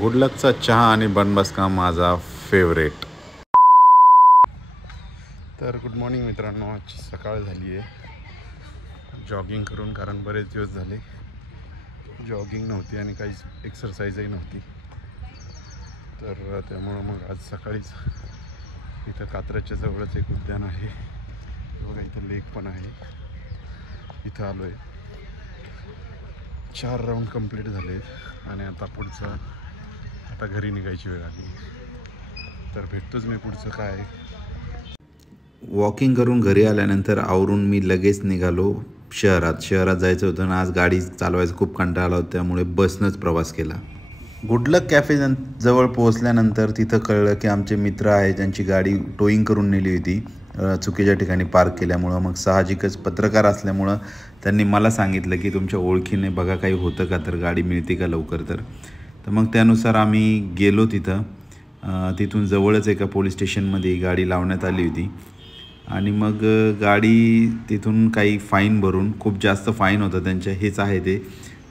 गुडलकचा चहा आणि बनबस्का माझा फेवरेट। तर गुड मॉर्निंग मित्रांनो, आज सकाळ झाली आहे जॉगिंग करून, कारण बरेच दिवस झाले जॉगिंग नव्हती आणि काहीच एक्सरसाइजही नव्हती। तर त्यामुळं मग आज सकाळीच इथं कात्रजच्या जवळच एक उद्यान आहे बघा, इथं लेक पण आहे, इथं आलो आहे। 4 राऊंड कंप्लीट झाले आणि आता पुढचं आता घरी निघायची वेळ आली। तर भेटतोच मी पुढचं काय। वॉकिंग करून घरी आल्यानंतर आवरून मी लगेच निघालो शहरात जायचं होतं ना, आज गाडी चालवायचा खूप कंटाळा आला होता, त्यामुळे बसनंच प्रवास केला। गुडलक कॅफे जवळ पोहोचल्यानंतर तिथं कळलं की आमचे मित्र आहे ज्यांची गाडी टोईंग करून नेली होती चुकीच्या ठिकाणी पार्क केल्यामुळं। मग साहजिकच पत्रकार असल्यामुळं त्यांनी मला सांगितलं की तुमच्या ओळखीने बघा काही होतं का, तर गाडी मिळते का लवकर। तर मग त्यानुसार आम्ही गेलो तिथं। तिथून जवळच एका पोलीस स्टेशनमध्ये गाडी लावण्यात आली होती आणि मग गाडी तिथून काही फाईन भरून, खूप जास्त फाईन होतं त्यांच्या, हेच आहे ते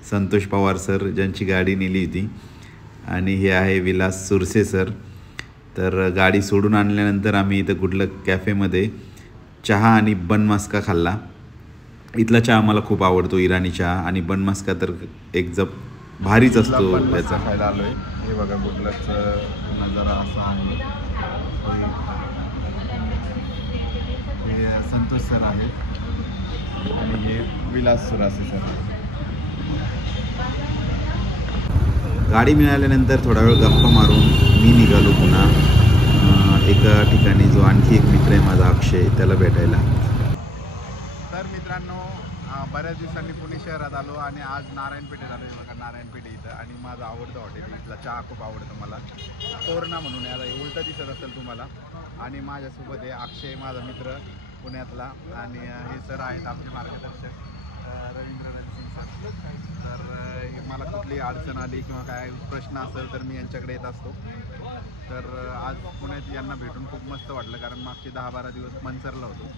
संतोष पवार सर ज्यांची गाडी नेली होती, आणि हे आहे विलास सुरसे सर। तर गाडी सोडून आणल्यानंतर आम्ही इथं गुडलक कॅफेमध्ये चहा आणि बनमस्का खाल्ला। इथला चहा मला खूप आवडतो, इराणी चहा, आणि बनमस्का तर एकदम भारीच असतो याचा। खायला आलो आहे, हे बघा गुडलकचं नजारा असा आहे। हे संतोष सर आहे आणि हे विलास सुरासे सर। गाडी मिळाल्यानंतर थोडा वेळ गप्पा मारून मी निघालो पुन्हा एका ठिकाणी, जो आणखी एक मित्र आहे माझा अक्षय, त्याला भेटायला। तर मित्रांनो, बऱ्याच दिवसांनी पुणे शहरात आलो आणि आज नारायणपेठेत आलो आहे बघा, नारायणपेठ इथं, आणि माझं आवडतं हॉटेल, इथला चहा खूप आवडतो मला, तोरणा म्हणून याला उलटं दिसत असेल तुम्हाला। आणि माझ्यासोबत आहे अक्षय, माझा मित्र पुण्यातला, आणि हे सर आहेत आपले मार्गदर्शक रवींद्र रणसिंग सर। तर मला कुठली अडचण आली किंवा काय प्रश्न असेल तर मी यांच्याकडे येत असतो। तर आज पुण्यात यांना भेटून खूप मस्त वाटलं, कारण मागचे 10-12 दिवस मंचरला होतो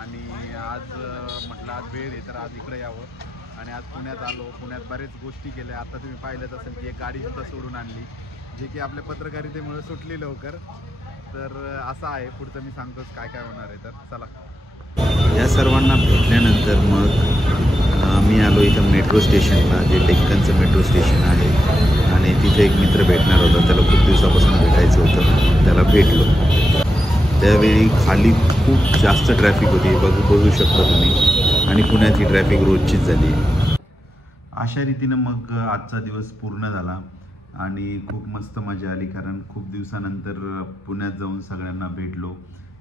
आणि आज म्हटलं आज वेळ आहे तर आज इकडे यावं, आणि आज पुण्यात आलो। पुण्यात बरेच गोष्टी केल्या, आता तुम्ही पाहिलंच असेल की एक गाडीसुद्धा सोडून आणली, जे की आपल्या पत्रकारितेमुळे सुटली लवकर। तर असं आहे, पुढचं मी सांगतोच काय काय होणार आहे, तर चला। या सर्वांना भेटल्यानंतर मग मी आलो इथं मेट्रो स्टेशनला, जे डेक्कनचं मेट्रो स्टेशन आहे, आणि तिथे एक मित्र भेटणार होता, त्याला खूप दिवसापासून भेटायचं होतं, त्याला भेटलो। त्यावेळी खाली खूप जास्त ट्रॅफिक होती, बघू शकता तुम्ही, आणि पुण्यात ही ट्रॅफिक रोजचीच झाली आहे। अशा रीतीनं मग आजचा दिवस पूर्ण झाला आणि खूप मस्त मजा आली, कारण खूप दिवसानंतर पुण्यात जाऊन सगळ्यांना भेटलो,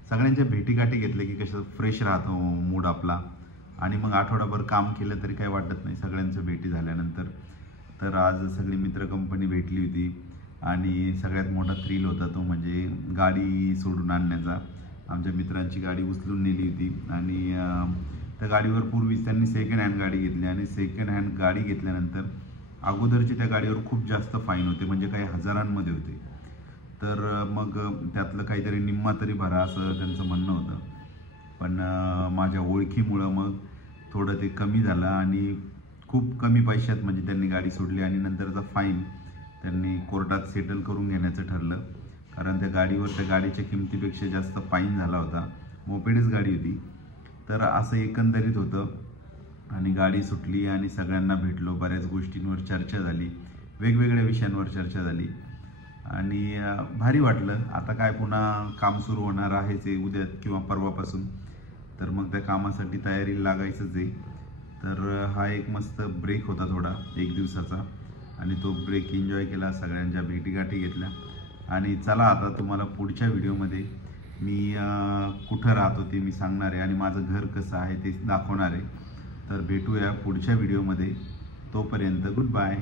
सगळ्यांच्या भेटीगाठी घेतल्या की कसं फ्रेश राहतो मूड आपला, आणि मग आठवडाभर काम केलं तरी काही वाटत नाही सगळ्यांचं भेटी झाल्यानंतर। तर आज सगळी मित्र कंपनी भेटली होती, आणि सगळ्यात मोठा थ्रिल होता तो म्हणजे गाडी सोडून आणण्याचा। आमच्या मित्रांची गाडी उचलून नेली होती, आणि त्या गाडीवर पूर्वीच त्यांनी सेकंड हँड गाडी घेतली, आणि सेकंड हँड गाडी घेतल्यानंतर अगोदरची त्या गाडीवर खूप जास्त फाईन होते, म्हणजे काही हजारांमध्ये होते। तर मग त्यातलं काहीतरी निम्मा तरी भरा असं त्यांचं म्हणणं होतं, पण माझ्या ओळखीमुळं मग थोडं ते कमी झालं, आणि खूप कमी पैशात म्हणजे त्यांनी गाडी सोडली, आणि नंतरचा फाईन त्यांनी कोर्टात सेटल करून घेण्याचं ठरलं, कारण त्या गाडीच्या किमतीपेक्षा जास्त फाईन झाला होता, मोपेडच गाडी होती। तर असं एकंदरीत होतं, आणि गाडी सुटली आणि सगळ्यांना भेटलो, बऱ्याच गोष्टींवर चर्चा झाली, वेगवेगळ्या विषयांवर चर्चा झाली, आणि भारी वाटलं। आता काय पुन्हा काम सुरू होणार आहेच आहे उद्या किंवा परवापासून, तर मग त्या कामासाठी तयारीला लागायचंच आहे। तर हा एक मस्त ब्रेक होता थोडा 1 दिवसाचा, आणि तो ब्रेक एन्जॉय केला, सगळ्यांच्या भेटीगाठी घेतल्या। आणि चला आता तुम्हाला पुढच्या व्हिडिओमध्ये मी कुठं राहतो ते मी सांगणार आहे, आणि माझं घर कसं आहे ते दाखवणार आहे। तर भेटूया पुढच्या व्हिडिओमध्ये, तोपर्यंत गुड बाय।